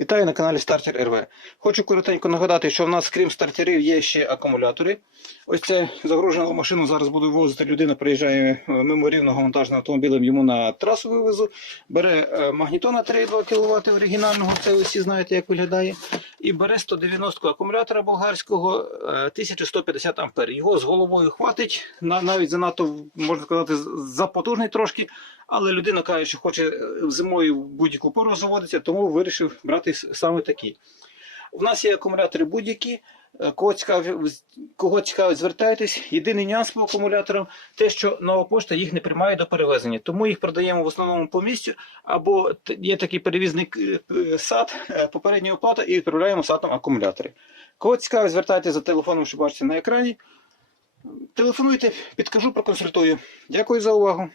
Вітаю на каналі Стартер РВ. Хочу коротенько нагадати, що в нас, крім стартерів, є ще акумулятори. Ось це загружену машину зараз буду вивозити людина, приїжджає е, мимо монтажним автомобілем, йому на трасу вивезу. Бере е, магнітона 3,2 кВт оригінального, це ви всі знаєте, як виглядає. І бере 190 акумулятора болгарського е, 1150 А. Його з головою хватить, навіть занадто, можна сказати, запотужний трошки. Але людина каже, що хоче е, зимою будь-яку пору заводитися, тому вирішив брати саме такі. У нас є акумулятори будь-які. Е, Кого цікавить, кого цікавить, звертайтесь. Єдиний нюанс по акумуляторам те, що нова пошта їх не приймає до перевезення. Тому їх продаємо в основному по місцю, або є такий перевізник е, сад, е, попередня оплата, і відправляємо садом акумулятори. Кого цікавить, звертайтеся за телефоном, що бачите на екрані. Телефонуйте, підкажу, проконсультую. Дякую за увагу.